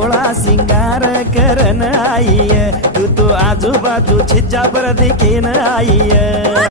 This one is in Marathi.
सोळा सिंगार करन आई तू आजूबाजू छिज्जा पर देखीन आई